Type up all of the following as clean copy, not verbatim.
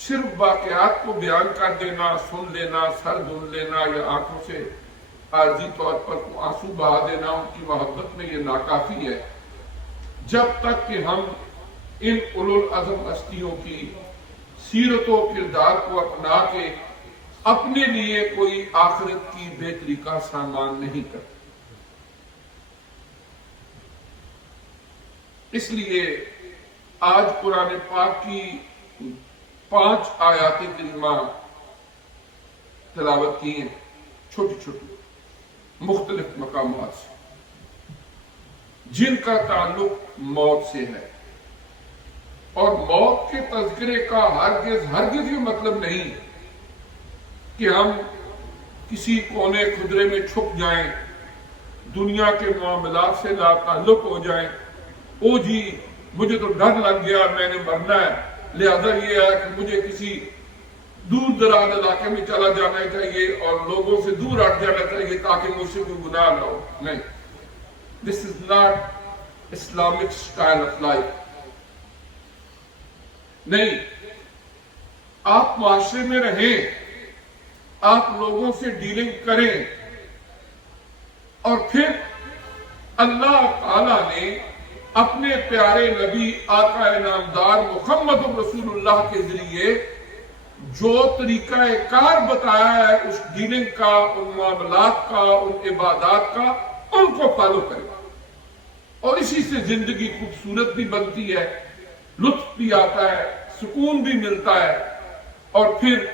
صرف واقعات کو بیان کر دینا، سن لینا، سر دھن لینا یا آنکھوں سے عارضی طور پر آنسو بہا دینا ان کی محبت میں یہ ناکافی ہے، جب تک کہ ہم ان اولو العزم ہستیوں کی سیرت و کردار کو اپنا کے اپنے لیے کوئی آخرت کی بہتری کا سامان نہیں کرتے۔ اس لیے آج قرآن پاک کی 5 آیات کریمہ تلاوت کی ہیں، چھوٹی چھوٹی مختلف مقامات سے، جن کا تعلق موت سے ہے، اور موت کے تذکرے کا ہرگز یہ مطلب نہیں کہ ہم کسی کونے خدرے میں چھپ جائیں، دنیا کے معاملات سے لا تعلق ہو جائیں، او جی مجھے تو ڈر لگ گیا، میں نے مرنا ہے، لہذا یہ ہے کہ مجھے کسی دور دراز علاقے میں چلا جانا چاہیے اور لوگوں سے دور ہٹ جانا چاہیے تاکہ مجھ سے کوئی گناہ نہ ہو۔ نہیں، this is not Islamic style of life. نہیں، آپ معاشرے میں رہیں، آپ لوگوں سے ڈیلنگ کریں، اور پھر اللہ تعالیٰ نے اپنے پیارے نبی آقا نامدار محمد رسول اللہ کے ذریعے جو طریقہ کار بتایا ہے اس ڈیلنگ کا، ان معاملات کا، ان عبادات کا، ان کو فالو کریں، اور اسی سے زندگی خوبصورت بھی بنتی ہے، لطف بھی آتا ہے، سکون بھی ملتا ہے، اور پھر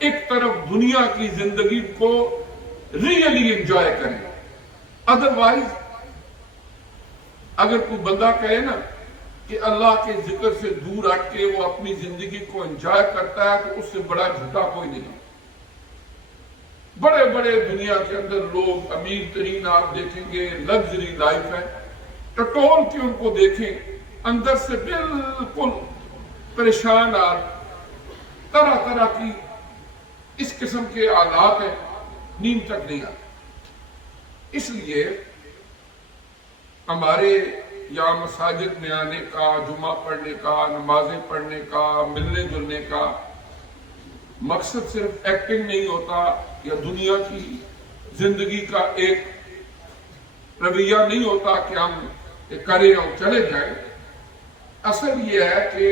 ایک طرف دنیا کی زندگی کو ریئلی انجوائے کریں۔ ادروائز اگر کوئی بندہ کہے نا کہ اللہ کے ذکر سے دور ہٹ کے وہ اپنی زندگی کو انجوائے کرتا ہے تو اس سے بڑا جھوٹا کوئی نہیں۔ بڑے بڑے دنیا کے اندر لوگ امیر ترین آپ دیکھیں گے، لگژری لائف ہے، ٹٹول کے ان کو دیکھیں، اندر سے بالکل پریشان، طرح طرح کی اس قسم کے حالات ہیں، نیند تک نہیں آتی۔ اس لیے ہمارے یہاں مساجد میں آنے کا، جمعہ پڑھنے کا، نمازیں پڑھنے کا، ملنے جلنے کا مقصد صرف ایکٹنگ نہیں ہوتا یا دنیا کی زندگی کا ایک رویہ نہیں ہوتا کہ ہم کریں اور چلے جائیں۔ اصل یہ ہے کہ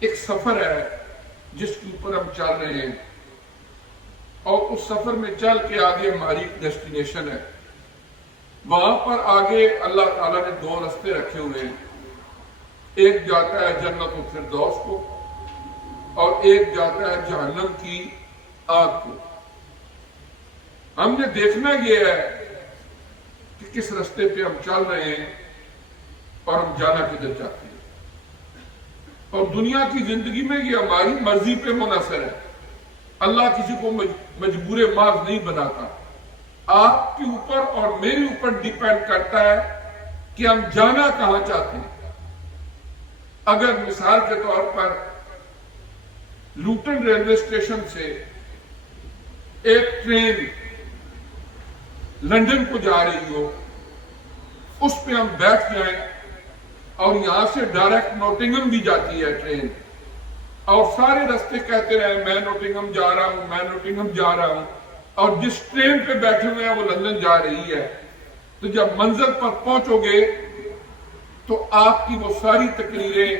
ایک سفر ہے جس کے اوپر ہم چل رہے ہیں، اور اس سفر میں چل کے آگے ہماری ڈیسٹینیشن ہے۔ وہاں پر آگے اللہ تعالیٰ نے 2 رستے رکھے ہوئے ہیں، ایک جاتا ہے جنت الفردوس کو، اور ایک جاتا ہے جہنم کی آگ کو۔ ہم نے دیکھنا یہ ہے کہ کس رستے پہ ہم چل رہے ہیں اور ہم جانا کدھر چاہتے ہیں۔ اور دنیا کی زندگی میں یہ ہماری مرضی پہ منحصر ہے، اللہ کسی کو مجبور محض نہیں بناتا، آپ کے اوپر اور میرے اوپر ڈیپینڈ کرتا ہے کہ ہم جانا کہاں چاہتے ہیں۔ اگر مثال کے طور پر لوٹن ریلوے اسٹیشن سے ایک ٹرین لندن کو جا رہی ہو، اس پہ ہم بیٹھ جائیں، اور یہاں سے ڈائریکٹ نوٹنگھم بھی جاتی ہے ٹرین، اور سارے رستے کہتے رہے میں نوٹنگھم جا رہا ہوں، میں نوٹنگھم جا رہا ہوں، اور جس ٹرین پہ بیٹھے ہوئے ہیں وہ لندن جا رہی ہے، تو جب منزل پر پہنچو گے تو آپ کی وہ ساری تقریریں،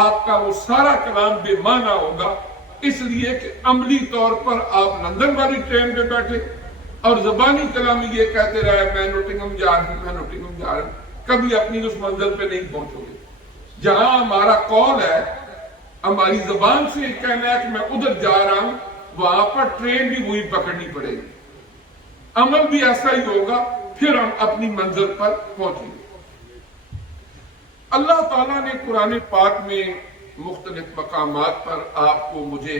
آپ کا وہ سارا کلام بے معنی ہوگا، اس لیے کہ عملی طور پر آپ لندن والی ٹرین پہ بیٹھے اور زبانی کلامی یہ کہتے رہے میں نوٹنگھم جا رہا ہوں، میں نوٹنگھم جا رہا ہوں، کبھی اپنی اس منزل پہ نہیں پہنچو گے۔ جہاں ہمارا قول ہے، ہماری زبان سے یہ کہنا ہے کہ میں ادھر جا رہا ہوں، وہاں پر ٹرین بھی وہی پکڑنی پڑے گی، عمل بھی ایسا ہی ہوگا، پھر ہم اپنی منزل پر پہنچیں گے۔ اللہ تعالیٰ نے قرآن پاک میں مختلف مقامات پر آپ کو مجھے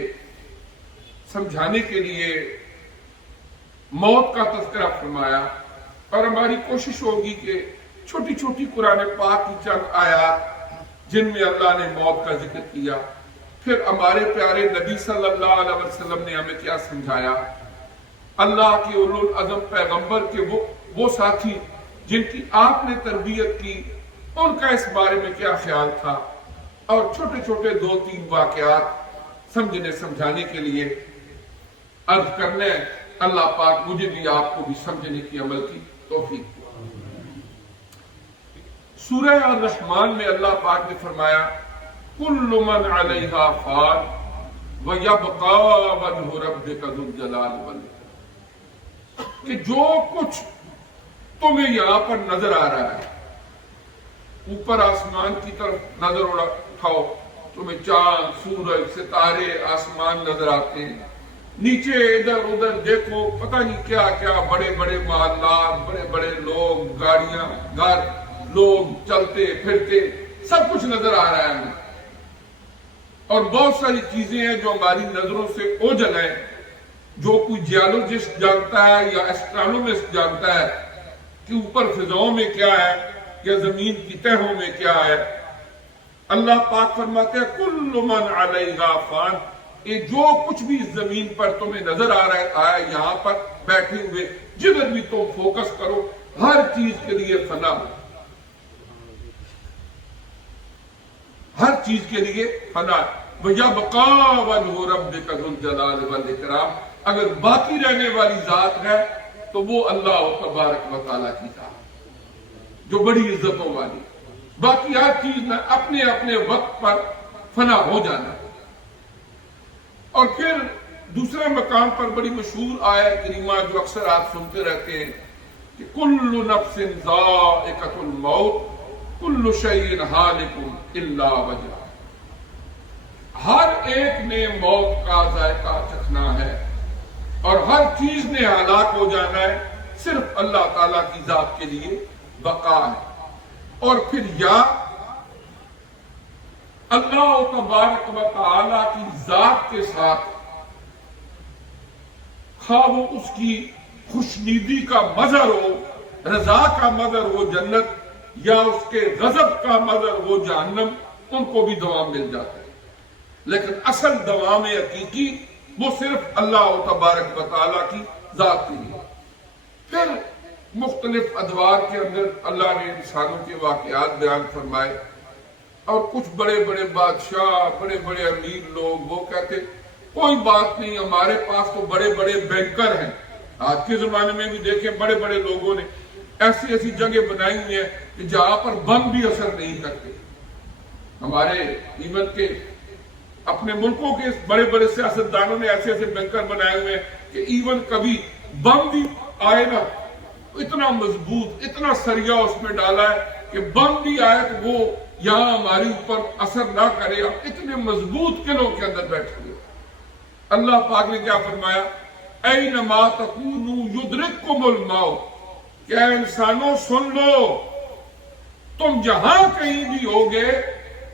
سمجھانے کے لیے موت کا تذکرہ فرمایا، اور ہماری کوشش ہوگی کہ چھوٹی چھوٹی قرآن پاک کی چند آیات جن میں اللہ نے موت کا ذکر کیا، پھر ہمارے پیارے نبی صلی اللہ علیہ وسلم نے ہمیں کیا سمجھایا، اللہ کے اولو العزم پیغمبر کے وہ ساتھی جن کی آپ نے تربیت کی، ان کا اس بارے میں کیا خیال تھا، اور چھوٹے چھوٹے 2-3 واقعات سمجھنے سمجھانے کے لیے عرض کرنے، اللہ پاک مجھے بھی آپ کو بھی سمجھنے کی عمل کی توفیق دے۔ سورہ الرحمن میں اللہ پاک نے فرمایا کل من علیہا فان وَيَبْقَى وَجْهُ رَبِّكَ ذُو الجلال والاکرام، کہ جو کچھ تمہیں یہاں پر نظر آ رہا ہے، اوپر آسمان کی طرف نظر اٹھاؤ، تمہیں چاند، سورج، ستارے، آسمان نظر آتے ہیں، نیچے ادھر ادھر دیکھو، پتہ نہیں کیا کیا، بڑے بڑے محلات، بڑے بڑے لوگ، گاڑیاں، گھر، لوگ چلتے پھرتے، سب کچھ نظر آ رہا ہے ہمیں، اور بہت ساری چیزیں ہیں جو ہماری نظروں سے اوجھل ہیں، جو کوئی جیولوجسٹ جانتا ہے یا ایسٹرونومسٹ جانتا ہے کہ اوپر فضاؤں میں کیا ہے یا زمین کی تہوں میں کیا ہے۔ اللہ پاک فرماتے ہیں کل من علیہا فان، یہ جو کچھ بھی اس زمین پر تمہیں نظر آ رہا ہے یہاں پر بیٹھے ہوئے، جدھر بھی تم فوکس کرو، ہر چیز کے لیے فنا ہو، ہر چیز کے لیے فنا ہے۔ وَيَبْقَى وَجْهُ رَبِّكَ ذُو الجلال والاکرام، اگر باقی رہنے والی ذات ہے تو وہ اللہ تبارک و تعالیٰ کی ذات جو بڑی عزتوں والی، باقی ہر چیز میں اپنے اپنے وقت پر فنا ہو جانا ہے۔ اور پھر دوسرے مقام پر بڑی مشہور آیت کریمہ جو اکثر آپ سنتے رہتے ہیں کہ کل نفس ذائقۃ الموت کل شیء ہالک الا وجہہ، ہر ایک نے موت کا ذائقہ چکھنا ہے اور ہر چیز نے ہلاک ہو جانا ہے، صرف اللہ تعالیٰ کی ذات کے لیے بقا ہے۔ اور پھر یا اللہ تبارک و تعالیٰ کی ذات کے ساتھ، خواہ وہ اس کی خوشنودی کا مظہر ہو، رضا کا مظہر ہو جنت، یا اس کے غضب کا مظہر ہو جہنم، ان کو بھی دوام مل جاتا ہے، لیکن اصل دوام حقیقی وہ صرف اللہ تبارک و تعالیٰ کی ذات کے لیے۔ پھر مختلف ادوار کے اندر اللہ نے انسانوں کے واقعات بیان فرمائے، اور کچھ بڑے بڑے بادشاہ، بڑے بڑے امیر لوگ وہ کہتے کوئی بات نہیں، ہمارے پاس تو بڑے بڑے بینکر ہیں۔ آج کے زمانے میں بھی دیکھیں بڑے بڑے لوگوں نے ایسی ایسی جگہ بنائی ہوئی ہیں کہ جہاں پر بم بھی اثر نہیں کرتے۔ ہمارے ایون کے اپنے ملکوں کے بڑے بڑے سیاستدانوں نے ایسے ایسے بینکر بنائے ہوئے ہیں کہ ایون کبھی بم بھی آئے نا، اتنا مضبوط، اتنا سریا اس میں ڈالا ہے کہ بم بھی آئے تو وہ یہاں ہمارے اوپر اثر نہ کرے، اب اتنے مضبوط قلعوں کے اندر بیٹھے ہوئے۔ اللہ پاک نے کیا فرمایا اینما تکونوا یدرککم الموت، کہ اے انسانوں سن لو، تم جہاں کہیں بھی ہوگے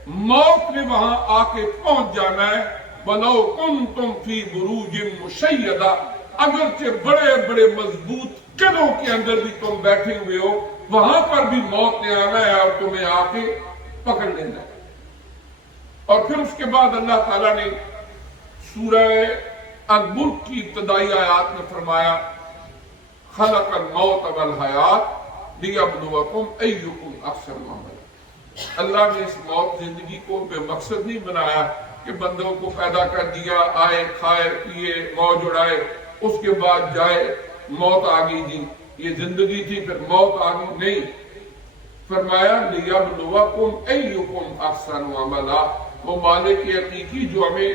موت نے وہاں آ کے پہنچ جانا ہے۔ وَلَوْ كُنْتُمْ فِي بُرُوجٍ مُشَيَّدَةٍ، اگرچہ بڑے بڑے مضبوط قلعوں کے اندر بھی تم بیٹھے ہوئے ہو، وہاں پر بھی موت نے آنا ہے اور تمہیں آ کے پکڑ لینا ہے۔ اور پھر اس کے بعد اللہ تعالیٰ نے سورہ الملک کی ابتدائی آیات میں فرمایا خلق الموت والحیات لیبلوکم ایکم احسن عملا۔ اللہ نے اس موت زندگی کو بے مقصد نہیں بنایا کہ بندوں کو پیدا کر دیا، آئے کھائے پیے موج اڑائے، اس کے بعد جائے موت آ گئی جی، یہ زندگی تھی پھر موت آ گئی، نہیں، فرمایا لیبلوکم ایکم احسن عملا۔ وہ مالک حقیقی جو ہمیں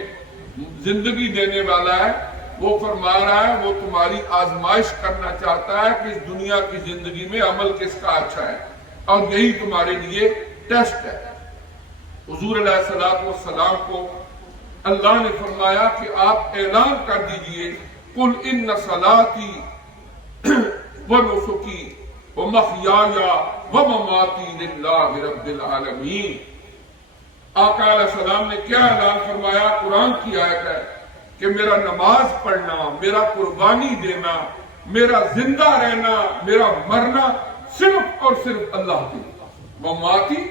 زندگی دینے والا ہے وہ فرما رہا ہے وہ تمہاری آزمائش کرنا چاہتا ہے کہ اس دنیا کی زندگی میں عمل کس کا اچھا ہے، اور یہی تمہارے لیے ٹیسٹ ہے۔ حضور علیہ الصلوۃ والسلام کو اللہ نے فرمایا کہ آپ اعلان کر دیجئے قل ان صلاتی ونسکی ومحیای ومماتی للہ رب العالمین۔ آقا علیہ السلام نے کیا اعلان فرمایا؟ قرآن کی آیت ہے کہ میرا نماز پڑھنا، میرا قربانی دینا، میرا زندہ رہنا، میرا مرنا صرف اور صرف اللہ کے لیے، وماتی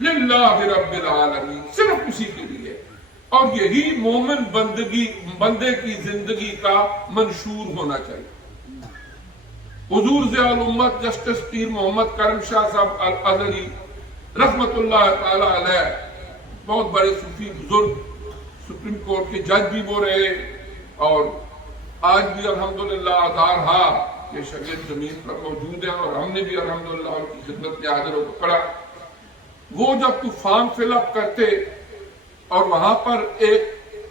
للہ رب العالمین، صرف اسی کے لیے۔ اور یہی مومن بندے کی زندگی کا منشور ہونا چاہیے۔ حضور ضیاء الامت جسٹس پیر محمد کرم شاہ صاحب الازہری رحمت اللہ تعالی علیہ، بہت بڑے صوفی بزرگ سپریم کورٹ کے جج بھی وہ رہے، اور آج بھی الحمدللہ آزارہا یہ شاگرد زمین پر موجود ہیں، اور ہم نے بھی الحمدللہ ان کی خدمت میں حاضر ہو کر پڑھا۔ وہ جب تو فارم فل اپ کرتے اور وہاں پر ایک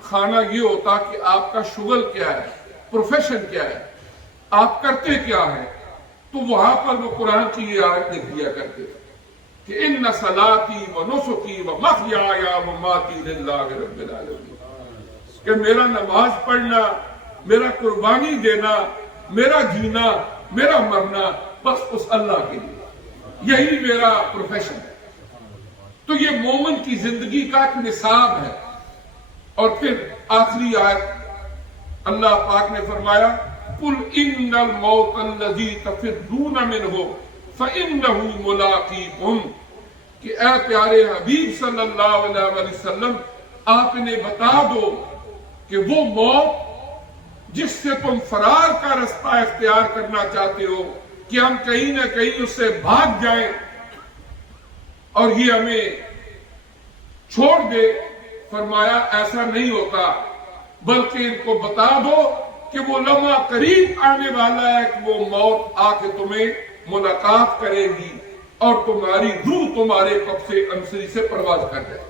خانہ یہ ہوتا کہ آپ کا شغل کیا ہے، پروفیشن کیا ہے، آپ کرتے کیا ہے، تو وہاں پر وہ قرآن کی یہ آیت لکھ دیا کرتے کہ ان صلاتی و نسکی و محیای و مماتی للہ رب العالمین، کہ میرا نماز پڑھنا، میرا قربانی دینا، میرا جینا، میرا مرنا بس اس اللہ کے لیے، یہی میرا پروفیشن ہے۔ تو یہ مومن کی زندگی کا ایک نصاب ہے۔ اور پھر آخری آیت اللہ پاک نے فرمایا قُلْ إِنَّ الْمَوْتَ الَّذِي تَفِرُّونَ مِنْهُ فَإِنَّهُ مُلَاقِيكُمْ، کہ اے پیارے حبیب صلی اللہ علیہ وسلم آپ انہیں بتا دو کہ وہ موت جس سے تم فرار کا رستہ اختیار کرنا چاہتے ہو کہ ہم کہیں نہ کہیں اس سے بھاگ جائیں اور یہ ہمیں چھوڑ دے، فرمایا ایسا نہیں ہوتا، بلکہ ان کو بتا دو کہ وہ لمحہ قریب آنے والا ہے کہ وہ موت آ کے تمہیں ملاقات کرے گی اور تمہاری روح تمہارے قبضے انصری سے پرواز کر جائے۔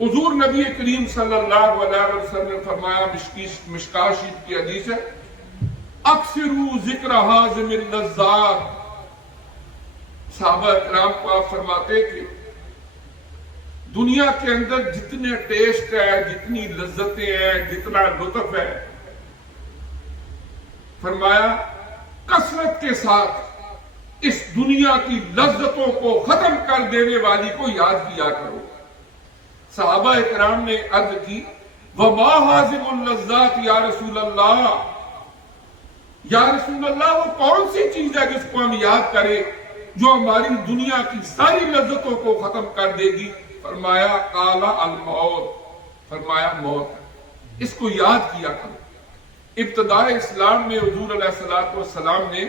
حضور نبی کریم صلی اللہ علیہ وسلم نے فرمایا، مشکاہ شریف کی حدیث ہے، اکثروا ذکر حازم اللذات، صحابہ اکرام کو آپ فرماتے کہ دنیا کے اندر جتنے ٹیسٹ ہے، جتنی لذتیں ہیں، جتنا لطف ہے، فرمایا کثرت کے ساتھ اس دنیا کی لذتوں کو ختم کر دینے والی کو یاد کیا کرو۔ صحابہ اکرام نے عرض کی وما حازم اللذات یا رسول اللہ، یا رسول اللہ وہ کون سی چیز ہے جس کو ہم یاد کریں جو ہماری دنیا کی ساری لذتوں کو ختم کر دے گی؟ فرمایا قال الموت، فرمایا موت، اس کو یاد کیا کرو۔ ابتدائے اسلام میں حضور علیہ السلام نے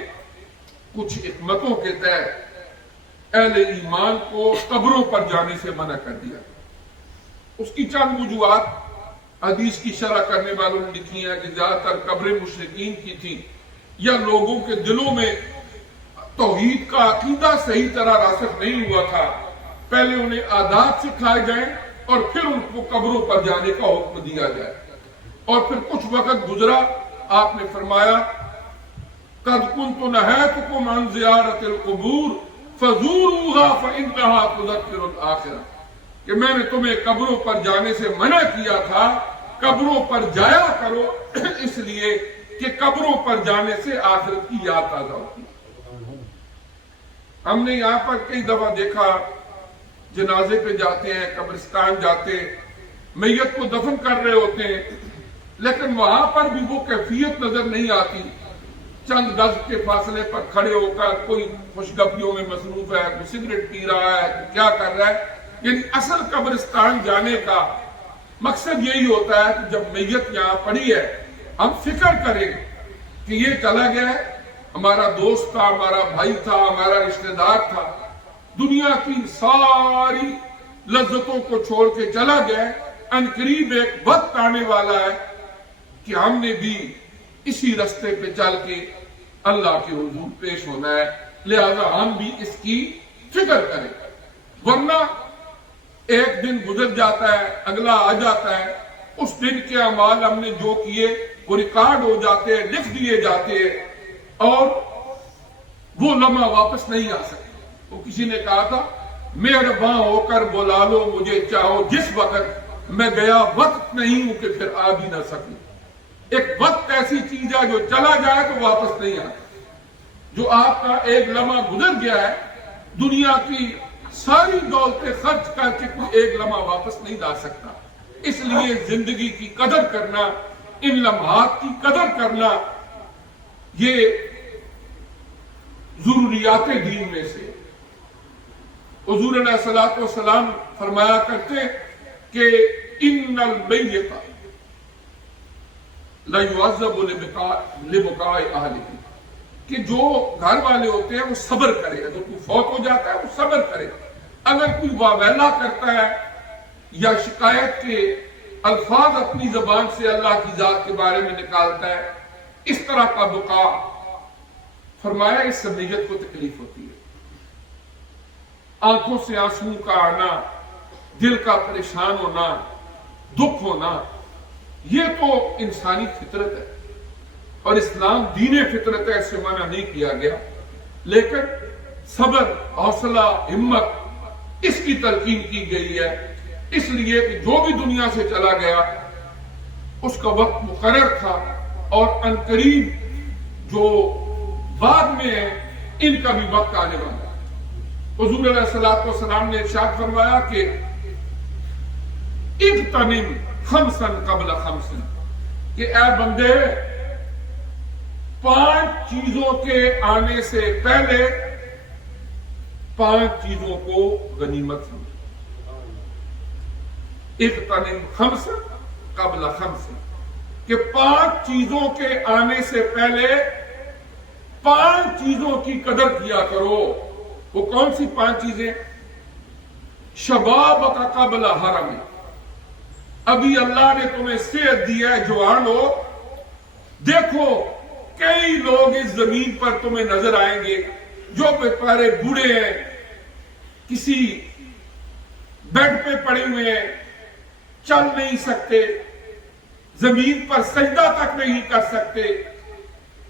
کچھ حکمتوں کے تحت اہل ایمان کو قبروں پر جانے سے منع کر دیا۔ اس کی چند وجوہات حدیث کی شرح کرنے والوں نے لکھی ہیں کہ زیادہ تر قبریں مشرکین کی تھی، یا لوگوں کے دلوں میں توحید کا عقیدہ صحیح طرح راسخ نہیں ہوا تھا، پہلے انہیں آداب سکھائے جائیں اور پھر ان کو قبروں پر جانے کا حکم دیا جائے۔ اور پھر کچھ وقت گزرا، آپ نے فرمایا قد كنت نهيتكم عن زیارت القبور فزوروها فإنها تذکر الآخرہ، کہ میں نے تمہیں قبروں پر جانے سے منع کیا تھا، قبروں پر جایا کرو اس لیے کہ قبروں پر جانے سے آخرت کی یاد تازہ ہوتی ہے۔ ہم نے یہاں پر کئی دفعہ دیکھا جنازے پہ جاتے ہیں، قبرستان جاتے، میت کو دفن کر رہے ہوتے ہیں، لیکن وہاں پر بھی وہ کیفیت نظر نہیں آتی۔ چند گز کے فاصلے پر کھڑے ہو کر کوئی خوشگپیوں میں مصروف ہے، کوئی سگریٹ پی رہا ہے، کوئی کیا کر رہا ہے۔ یعنی اصل قبرستان جانے کا مقصد یہی ہوتا ہے کہ جب میت یہاں پڑی ہے ہم فکر کریں کہ یہ چلا گیا ہے، ہمارا دوست تھا، ہمارا بھائی تھا، ہمارا رشتہ دار تھا، دنیا کی ساری لذتوں کو چھوڑ کے چلا گیا ہے، عنقریب ایک وقت آنے والا ہے کہ ہم نے بھی اسی رستے پہ چل کے اللہ کے حضور پیش ہونا ہے، لہذا ہم بھی اس کی فکر کریں، ورنہ ایک دن گزر جاتا ہے، اگلا آ جاتا ہے، اس دن کے اعمال ہم نے جو کیے وہ ریکارڈ ہو جاتے ہیں، لکھ دیے جاتے ہیں، اور وہ لمحہ واپس نہیں آ سکتے۔ وہ کسی نے کہا تھا مہرباں ہو کر بلا لو مجھے چاہو جس وقت، میں گیا وقت نہیں ہوں کہ پھر آ بھی نہ سکوں۔ ایک وقت ایسی چیز ہے جو چلا جائے تو واپس نہیں آتا، جو آپ کا ایک لمحہ گزر گیا ہے، دنیا کی ساری دولتیں خرچ کر کے کوئی ایک لمحہ واپس نہیں لا سکتا۔ اس لیے زندگی کی قدر کرنا، ان لمحات کی قدر کرنا، یہ ضروریات دین میں سے۔ حضور علیہ السلام فرمایا کرتے کہ ان المیت لا يعذب لبكاء اهله، کہ جو گھر والے ہوتے ہیں وہ صبر کرے، اگر کوئی فوت ہو جاتا ہے وہ صبر کرے، اگر کوئی واویلا کرتا ہے یا شکایت کے الفاظ اپنی زبان سے اللہ کی ذات کے بارے میں نکالتا ہے، اس طرح کا بقا، فرمایا اس سے نیت کو تکلیف ہوتی ہے، آنکھوں سے آنسو کا آنا، دل کا پریشان ہونا، دکھ ہونا، یہ تو انسانی فطرت ہے، اور اسلام دین فطرت ہے، اس سے منع نہیں کیا گیا، لیکن صبر، حوصلہ، ہمت اس کی تلقین کی گئی ہے، اس لیے کہ جو بھی دنیا سے چلا گیا اس کا وقت مقرر تھا، اور عنقریب جو بعد میں ہے ان کا بھی وقت آنے والا ہے۔ حضور علیہ الصلوۃ والسلام نے ارشاد فرمایا کہ اغتنم خمسا قبل خمس، کہ اے بندے 5 چیزوں کے آنے سے پہلے 5 چیزوں کو غنیمت سمجھو۔ اغتنم خمسا قبل خمس، کہ 5 چیزوں کے آنے سے پہلے 5 چیزوں کی قدر کیا کرو۔ وہ کون سی 5 چیزیں؟ شبابک قبل حرم، ابھی اللہ نے تمہیں صحت دی ہے، جوان ہو، دیکھو کئی لوگ اس زمین پر تمہیں نظر آئیں گے جو بیچارے بوڑھے ہیں، کسی بیڈ پہ پڑے ہوئے ہیں، چل نہیں سکتے، زمین پر سجدہ تک نہیں کر سکتے،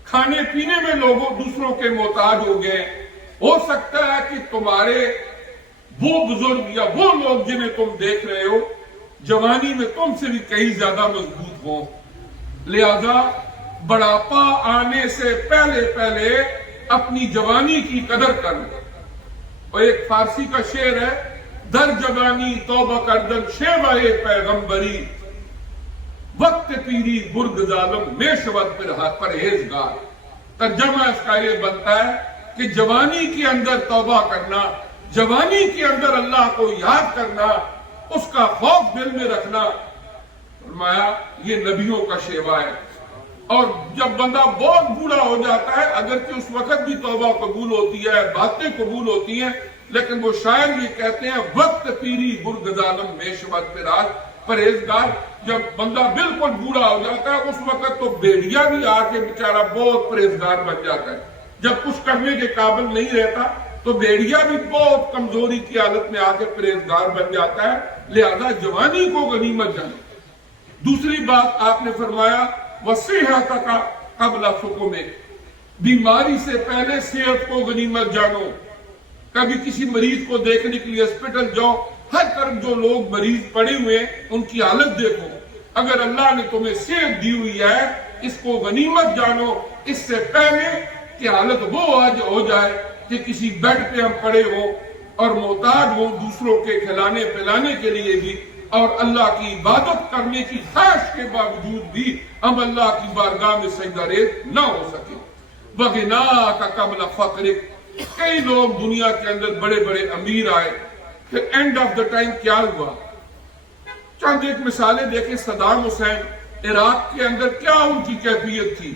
کھانے پینے میں لوگوں دوسروں کے محتاج ہو گئے۔ ہو سکتا ہے کہ تمہارے وہ بزرگ یا وہ لوگ جنہیں تم دیکھ رہے ہو جوانی میں تم سے بھی کہیں زیادہ مضبوط ہوں، لہذا بڑھاپا آنے سے پہلے پہلے اپنی جوانی کی قدر کرنا۔ اور ایک فارسی کا شعر ہے، در جوانی توبہ کردن شیوہ پیغمبری، وقت پیری برگ ظالم میں شود پرہیزگار۔ ترجمہ اس کا یہ بنتا ہے کہ جوانی کے اندر توبہ کرنا، جوانی کے اندر اللہ کو یاد کرنا، اس کا خوف دل میں رکھنا، فرمایا یہ نبیوں کا شیوا ہے۔ اور جب بندہ بہت بوڑھا ہو جاتا ہے، اگرچہ اس وقت بھی توبہ قبول ہوتی ہے، باتیں قبول ہوتی ہیں، لیکن وہ شاعر یہ کہتے ہیں وقت پیری برگ ظالم میں شود پرہیزگار۔ جب بندہ بالکل بوڑھا ہو جاتا ہے اس وقت تو بھیڑیا بھی آ کے بیچارہ بہت پرہیزگار بن جاتا ہے، جب کچھ کرنے کے قابل نہیں رہتا تو بھیڑیا بھی بہت کمزوری کی حالت میں آ کے پرہیزگار بن جاتا ہے، لہذا جوانی کو غنیمت جانو۔ دوسری بات آپ نے فرمایا وصحتک قبل سقم، بیماری سے پہلے صحت کو غنیمت جانو۔ کبھی کسی مریض کو دیکھنے کے لیے ہسپتال جاؤ، ہر طرف جو لوگ مریض پڑے ہوئے ان کی حالت دیکھو، اگر اللہ نے تمہیں صحت دی ہوئی ہے اس کو غنیمت جانو، اس سے پہلے کہ حالت وہ آج ہو جائے کہ کسی بیڈ پہ ہم پڑے ہوں اور محتاج ہوں دوسروں کے کھلانے پلانے کے لیے بھی، اور اللہ کی عبادت کرنے کی خواہش کے باوجود بھی ہم اللہ کی بارگاہ میں سجدہ ریز نہ ہو سکے۔ وَغِنَاكَ قَبْلَ فَقْرِكَ، کئی لوگ دنیا کے اندر بڑے بڑے امیر آئے، پھر اینڈ آف دا ٹائم کیا ہوا؟ چند ایک مثالیں دیکھیں، صدام حسین عراق کے اندر کیا ان کی کیفیت تھی،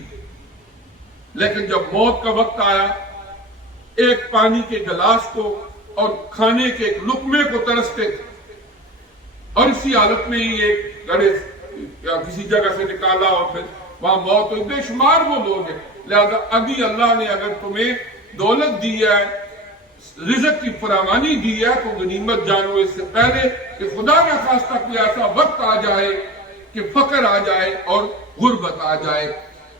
لیکن جب موت کا وقت آیا ایک پانی کے گلاس کو اور کھانے کے ایک لقمے کو ترستے تھے، اور اسی حالت میں ہی ایک گڑھے یا کسی جگہ سے نکالا اور پھر وہاں موت ہوئی۔ بے شمار وہ لوگ ہیں، لہذا ابھی اللہ نے اگر تمہیں دولت دی ہے، رزق کی فراوانی دی ہے تو غنیمت جانو اس سے پہلے کہ خدا نہ خواستہ کوئی ایسا وقت آ جائے کہ فقر آ جائے اور غربت آ جائے۔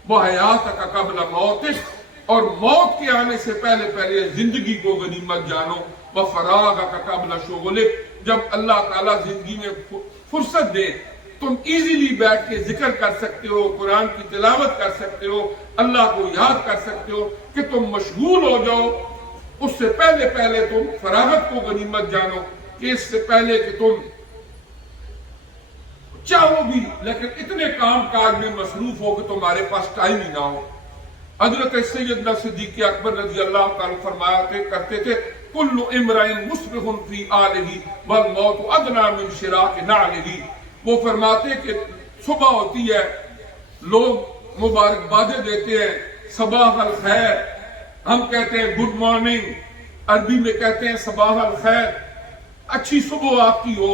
وَحَيَاتَكَ قَبْلَ مَوْتِكَ، اور موت کے آنے سے پہلے پہلے زندگی کو غنیمت جانو۔ وَفَرَاغَكَ قَبْلَ شُغُلِكَ، جب اللہ تعالیٰ زندگی میں فرصت دے تم ایزیلی بیٹھ کے ذکر کر سکتے ہو، قرآن کی تلاوت کر سکتے ہو، اللہ کو یاد کر سکتے ہو، کہ تم مشغول ہو جاؤ، اس سے پہلے پہلے تم فراغت کو غنیمت جانو، کہ اس سے پہلے کہ تم چاہو بھی لیکن اتنے کام کاج میں مصروف ہو کہ تمہارے پاس ٹائم ہی نہ ہو۔ حضرت سیدنا صدیق اکبر رضی اللہ تعالیٰ فرمایا کرتے تھے کل امرئ مصبح فی آلہ والموت ادنی من شراک نعلہ، وہ فرماتے کہ صبح ہوتی ہے، لوگ مبارکبادیں دیتے ہیں، صباح الخیر، ہم کہتے ہیں گڈ مارننگ، عربی میں کہتے ہیں صباح الخیر، اچھی صبح آپ کی ہو،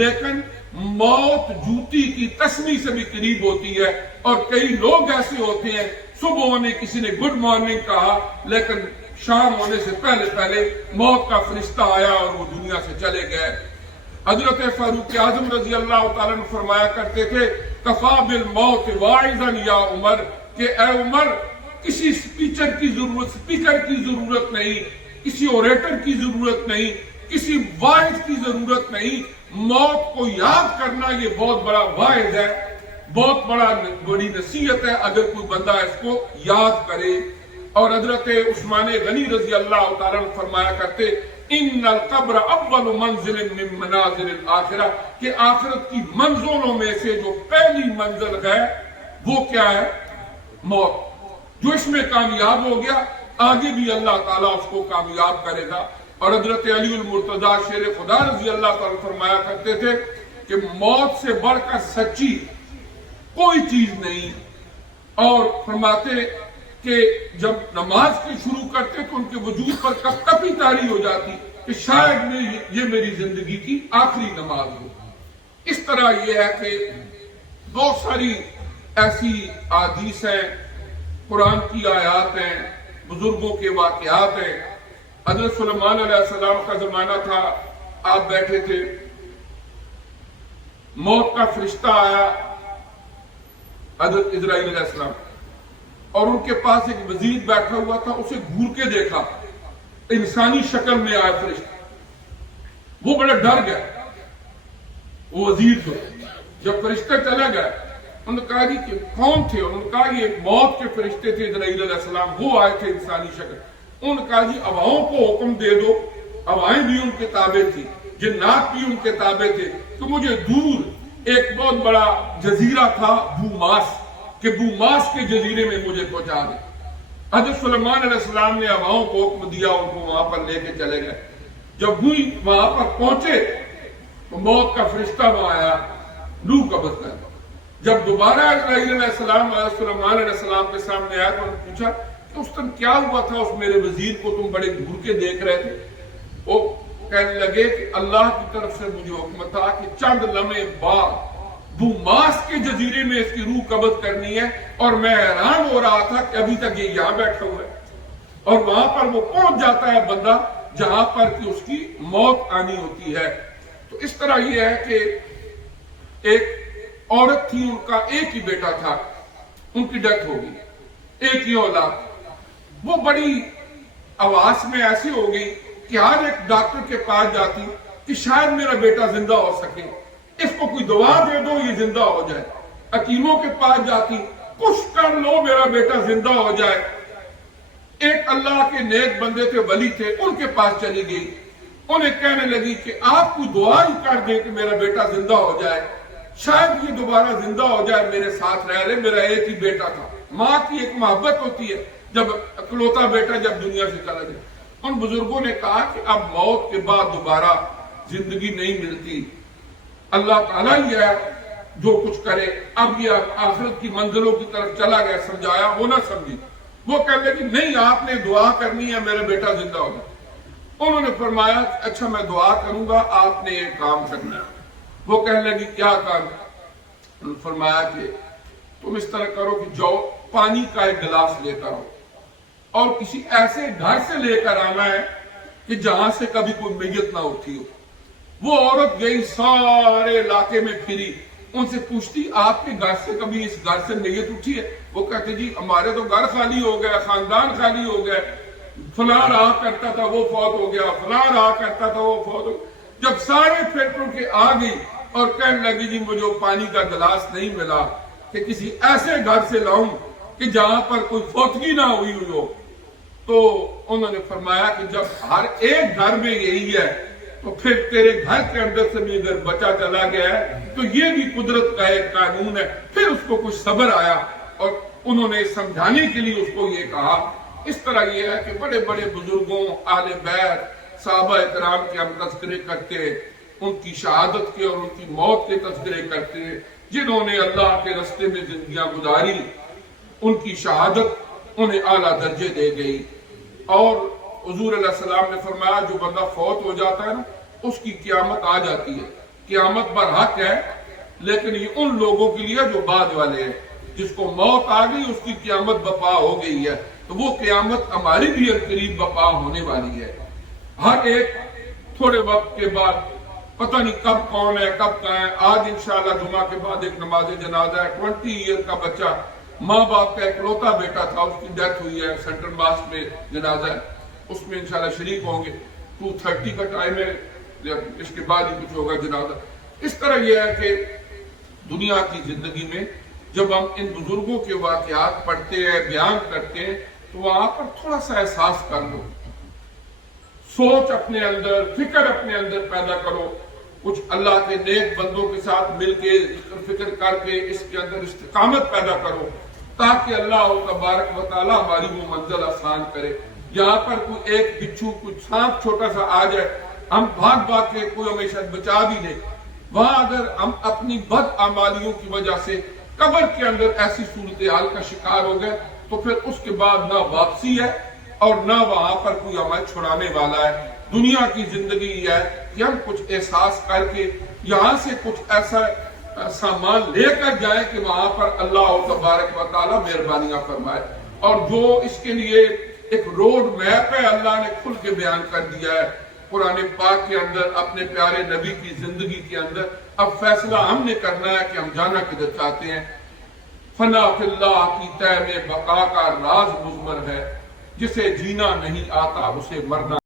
لیکن موت جوتی کی تسمی سے بھی قریب ہوتی ہے، اور کئی لوگ ایسے ہوتے ہیں صبح ہونے کسی نے گڈ مارننگ کہا لیکن شام ہونے سے پہلے پہلے موت کا فرشتہ آیا اور وہ دنیا سے چلے گئے۔ حضرت فاروق اعظم رضی اللہ تعالیٰ عنہ فرمایا کرتے تھے کفا بالموت واعظا یا عمر، کہ اے عمر کسی اسپیکر کی ضرورت نہیں، کسی اوریٹر کی ضرورت نہیں، کسی واعظ کی ضرورت نہیں، موت کو یاد کرنا یہ بہت بڑا واعظ ہے، بہت بڑی نصیحت ہے اگر کوئی بندہ اس کو یاد کرے۔ اور حضرت عثمان غنی رضی اللہ تعالیٰ عنہ فرمایا کرتے ان القبر اول منزل من منازل الاخرہ، کہ آخرت کی منزلوں میں سے جو پہلی منزل ہے وہ کیا ہے؟ موت۔ جو اس میں کامیاب ہو گیا آگے بھی اللہ تعالیٰ اس کو کامیاب کرے گا۔ اور حضرت علی المرتضیٰ شیر خدا رضی اللہ تعالیٰ فرمایا کرتے تھے کہ موت سے بڑھ کر سچی کوئی چیز نہیں، اور فرماتے کہ جب نماز کی شروع کرتے تو ان کے وجود پر کپ کپی طاری ہو جاتی کہ شاید یہ میری زندگی کی آخری نماز ہو۔ اس طرح یہ ہے کہ بہت ساری ایسی احادیث ہیں، قرآن کی آیات ہیں، بزرگوں کے واقعات ہیں۔ حضرت سلیمان علیہ السلام کا زمانہ تھا، آپ بیٹھے تھے، موت کا فرشتہ آیا حضرت اسرائیل علیہ السلام، اور ان کے پاس ایک وزیر بیٹھا ہوا تھا، اسے گھور کے دیکھا، انسانی شکل میں آیا فرشتہ، وہ بڑا ڈر گیا وہ وزیر تو۔ جب فرشتہ چلا گیا انہوں نے کہا جی کہ کون تھے؟ انہوں نے کہا یہ موت کے فرشتے تھے اسرائیل علیہ السلام، وہ آئے تھے انسانی شکل۔ انہوں نے کہا جی ہواؤں کو حکم دے دو، ہوائیں بھی ان کے تابع تھی، جنات بھی ان کے تابع تھے، تو مجھے دور ایک بہت بڑا جزیرہ تھا بوماس، کہ بوماس کے جزیرے میں مجھے پہنچا دے۔ حضرت سلیمان علیہ السلام نے ہواؤں کو حکم دیا، ان کو وہاں پر لے کے چلے گئے۔ جب وہاں پر پہنچے تو موت کا فرشتہ وہاں آیا، روح قبض کر۔ جب دوبارہ اسرائیل علیہ السلام سلیمان علیہ السلام کے سامنے آیا تو انہوں نے پوچھا کہ اس دن کیا ہوا تھا، اس میرے وزیر کو تم بڑے گھور کے دیکھ رہے تھے؟ وہ کہنے لگے کہ اللہ کی طرف سے مجھے حکم تھا کہ چند لمحے بعد بوماس کے جزیرے میں اس کی روح قبض کرنی ہے، اور میں حیران ہو رہا تھا کہ ابھی تک یہ یہاں بیٹھا ہوا ہے، اور وہاں پر وہ پہنچ جاتا ہے بندہ جہاں پر کہ اس کی موت آنی ہوتی ہے۔ تو اس طرح یہ ہے کہ ایک عورت تھی، ان کا ایک ہی بیٹا تھا، ان کی ڈیتھ ہو گئی، ایک ہی اولاد۔ وہ بڑی آواز میں ایسی ہو گئی کہ ہر ایک ڈاکٹر کے پاس جاتی کہ شاید میرا بیٹا زندہ ہو سکے، اس کو کوئی دوا دے دو یہ زندہ ہو جائے۔ حکیموں کے پاس جاتی، کچھ کر لو میرا بیٹا زندہ ہو جائے۔ ایک اللہ کے نیک بندے تھے، ولی تھے، ان کے پاس چلی گئی، انہیں کہنے لگی کہ آپ کو دعا ہی کر دیں کہ میرا بیٹا زندہ ہو جائے، شاید یہ دوبارہ زندہ ہو جائے، میرے ساتھ رہ لے، میرا ایک ہی بیٹا تھا۔ ماں کی ایک محبت ہوتی ہے جب اکلوتا بیٹا جب دنیا سے چلا جائے۔ ان بزرگوں نے کہا کہ اب موت کے بعد دوبارہ زندگی نہیں ملتی، اللہ تعالیٰ ہی ہے جو کچھ کرے۔ اب یہ آخرت کی منزلوں کی طرف چلا گیا، سمجھایا وہ نہ سمجھی۔ وہ کہنے لگی نہیں آپ نے دعا کرنی ہے میرا بیٹا زندہ ہو جائے۔ انہوں نے فرمایا اچھا میں دعا کروں گا، آپ نے ایک کام کرنا ہے۔ وہ کہنے لگی کیا کام؟ انہوں نے فرمایا کہ تم اس طرح کرو کہ جاؤ پانی کا ایک گلاس لے کر آؤ، اور کسی ایسے گھر سے لے کر آنا ہے کہ جہاں سے کبھی کوئی میت نہ اٹھی ہو۔ وہ عورت گئی، سارے علاقے میں پھری، ان سے پوچھتی آپ کے گھر سے کبھی اس گھر سے میت اٹھی ہے؟ وہ کہتے جی ہمارے تو گھر خالی ہو گئے، خاندان خالی ہو گئے، فلاں رہا کرتا تھا وہ فوت ہو گیا، فلاں رہا کرتا تھا وہ فوت ہو گیا۔ جب سارے پھر کے آ گئی اور کہنے لگی جی مجھے پانی کا گلاس نہیں ملا، کہ کسی ایسے گھر سے لاؤں کہ جہاں پر کوئی فوتگی نہ ہوئی ہو۔ تو انہوں نے فرمایا کہ جب ہر ایک گھر میں یہی ہے تو پھر تیرے گھر کے اندر سے بھی اگر بچہ چلا گیا ہے تو یہ بھی قدرت کا ایک قانون ہے۔ پھر اس کو کچھ صبر آیا اور انہوں نے سمجھانے کے لیے اس کو یہ کہا۔ اس طرح یہ ہے کہ بڑے بڑے بزرگوں، اہل بیت، صحابہ اکرام کے ہم تذکرے کرتے ہیں، ان کی شہادت کے اور ان کی موت کے تذکرے کرتے ہیں، جنہوں نے اللہ کے رستے میں زندگیاں گزاری، ان کی شہادت انہیں اعلیٰ درجے دے گئی۔ اور حضور علیہ السلام نے فرمایا جو بندہ فوت ہو جاتا ہے نا اس کی قیامت آ جاتی ہے، قیامت برحق ہے، لیکن یہ ان لوگوں کے لیے جو بعد والے ہیں، جس کو موت آ گئی اس کی قیامت بپا ہو گئی ہے، تو وہ قیامت ہماری بھی قریب بپا ہونے والی ہے۔ ہر ایک تھوڑے وقت کے بعد پتہ نہیں کب کون ہے کب کہاں ہے۔ آج انشاءاللہ جمعہ کے بعد ایک نماز جنازہ ہے، 20 ایئر کا بچہ، ماں باپ کا اکلوتا بیٹا تھا، اس کی ڈیتھ ہوئی ہے، سینٹرل ماسک میں جنازہ ہے، اس میں انشاءاللہ شریک ہوں گے۔ 2:30 کا ٹائم ہے، اس کے بعد ہی کچھ ہوگا جنازہ۔ اس طرح یہ ہے کہ دنیا کی زندگی میں جب ہم ان بزرگوں کے واقعات پڑھتے ہیں، بیان کرتے ہیں، تو وہاں پر تھوڑا سا احساس کر لو، سوچ اپنے اندر، فکر اپنے اندر پیدا کرو، کچھ اللہ کے نیک بندوں کے ساتھ مل کے فکر کر کے اس کے اندر استقامت پیدا کرو، تاکہ اللہ تبارک و تعالی ہماری وہ منزل آسان کرے۔ یہاں پر کوئی ایک بچھو، کوئی سانپ چھوٹا سا آ جائے، ہم بھاگ بھاگ کے کوئی ہمیں شاید بچا بھی لے، وہاں اگر ہم اپنی بد اعمالیوں کی وجہ سے قبر کے اندر ایسی صورتحال کا شکار ہو گئے، تو پھر اس کے بعد نہ واپسی ہے اور نہ وہاں پر کوئی ہمیں چھڑانے والا ہے۔ دنیا کی زندگی یہ ہے کہ ہم کچھ احساس کر کے یہاں سے کچھ ایسا سامان لے کر جائیں کہ وہاں پر اللہ تبارک و تعالی مہربانیاں فرمائے۔ اور جو اس کے لیے ایک روڈ میپ ہے اللہ نے کھل کے بیان کر دیا ہے قرآن پاک کے اندر، اپنے پیارے نبی کی زندگی کے اندر۔ اب فیصلہ ہم نے کرنا ہے کہ ہم جانا کدھر چاہتے ہیں۔ فنا فی اللہ کی طے میں بقا کا راز مضمر ہے، جسے جینا نہیں آتا اسے مرنا